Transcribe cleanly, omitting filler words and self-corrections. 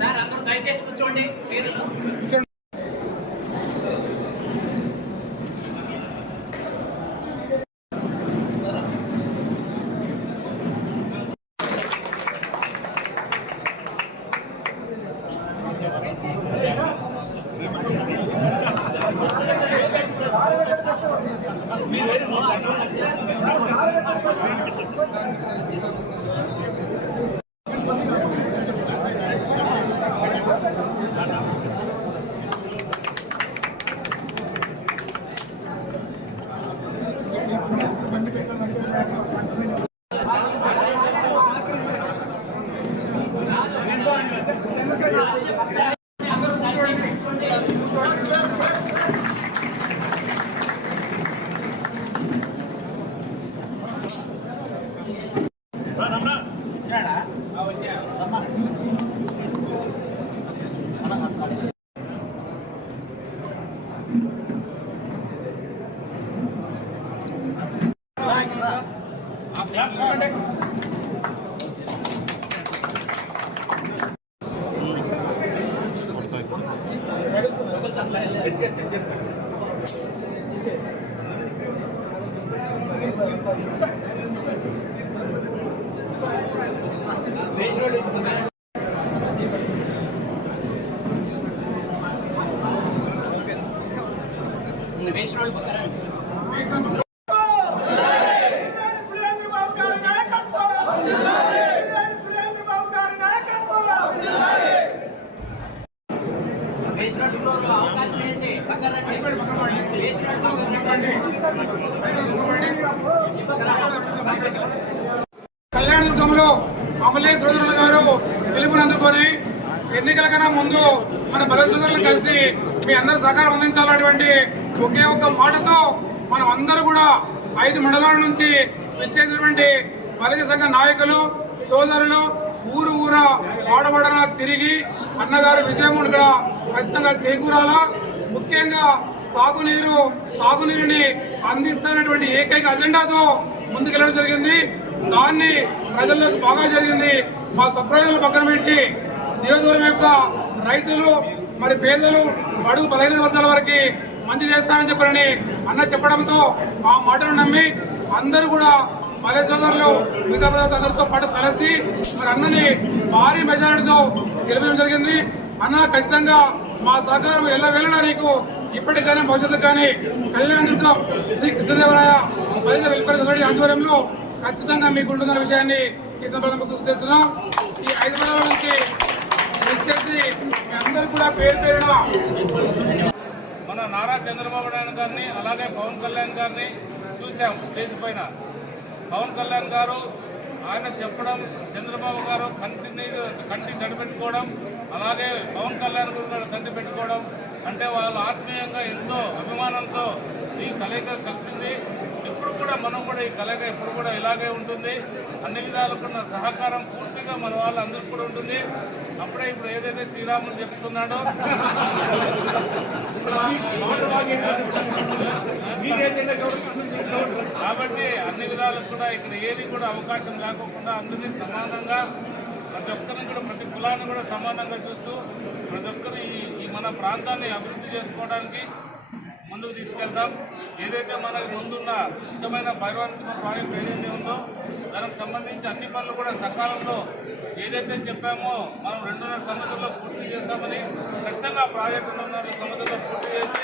Sir అందరూ దయచేసి కూర్చోండి. కళ్యాణదుర్గంలో అమలేష్ సోదరులు గారు పిలుపునందుకొని ఎన్నికల కన్నా ముందు మన బల సోదరులు కలిసి మీ అందరూ సహకారం అందించాలనేటువంటి ఒకే ఒక్క మాటతో మనం అందరూ కూడా 5 మండలాల నుంచి విచ్చేసినటువంటి బలిజ సంఘ నాయకులు సోదరులు ఊరు వాడవాడన తిరిగి అన్నగారి విజయం కూడా ఖచ్చితంగా చేకూరాలా. ముఖ్యంగా తాగునీరు సాగునీరుని అందిస్తున్నటువంటి ఏకైక అజెండాతో ముందుకెళ్లడం జరిగింది. దాన్ని ప్రజలకు బాగా జరిగింది. మా స్వప్రయోజనాలు పక్కన పెట్టి నియోజకవర్గం యొక్క రైతులు మరి పేదలు బడుగు బలహీన వర్గాల వరకు మంచి చేస్తానని చెప్పారని అన్న చెప్పడంతో ఆ మాటను నమ్మి అందరూ కూడా మలే సోదరులు మిగతా అందరితో పాటు కలిసి మరి అన్నని భారీ మెజారిటీతో గెలిపించడం జరిగింది. అన్న ఖచ్చితంగా మా సహకారం ఎల్లవేళలా నీకు ఇప్పటికి కానీ భవిష్యత్తు కానీ కళ్యాణదుర్గం శ్రీ కృష్ణదేవరాయ బలిజ వెల్ఫేర్ సొసైటీ ఆధ్వర్యంలో ఖచ్చితంగా మీకు ఉంటుందన్న విషయాన్ని ఈ సందర్భంగా గుర్తిస్తున్నాం. ఈ 5 మండలాల నుంచి వచ్చేసి మీ అందరూ కూడా పేరున మన నారా చంద్రబాబు నాయుడు గారిని అలాగే పవన్ కళ్యాణ్ గారిని చూసాం స్టేజ్ పైన. పవన్ కళ్యాణ్ గారు ఆయన చెప్పడం, చంద్రబాబు గారు కంటి తడిపెట్టుకోవడం, అలాగే పవన్ కళ్యాణ్ గారు కంటి పెట్టుకోవడం అంటే వాళ్ళు ఆత్మీయంగా ఎంతో అభిమానంతో ఈ కలయిక కలిసింది. ఎప్పుడు కూడా మనం కూడా ఈ కలయిక ఎప్పుడు కూడా ఇలాగే ఉంటుంది. అన్ని విధాలుకున్న సహకారం పూర్తిగా మన వాళ్ళందరికీ కూడా ఉంటుంది. అప్పుడే ఇప్పుడు ఏదైతే శ్రీరాములు చెప్తున్నాడో కాబట్టి అన్ని విధాలకు కూడా ఇక్కడ ఏది కూడా అవకాశం లేకోకుండా అందరినీ సమానంగా ప్రతి ఒక్కరిని కూడా ప్రతి కులాన్ని కూడా సమానంగా చూస్తూ ప్రతి ఒక్కరు ఈ మన ప్రాంతాన్ని అభివృద్ధి చేసుకోవడానికి ముందుకు తీసుకెళ్తాం. ఏదైతే మనకు ముందున్న ముఖ్యమైన పరివర్తన ప్రాజెక్ట్ ఏదైతే ఉందో దానికి సంబంధించి అన్ని పనులు కూడా సకాలంలో ఏదైతే చెప్పామో మనం 2.5 సంవత్సరాల్లో పూర్తి చేస్తామని ఖచ్చితంగా ప్రాజెక్టు 2.5 సంవత్సరాల్లో పూర్తి చేసి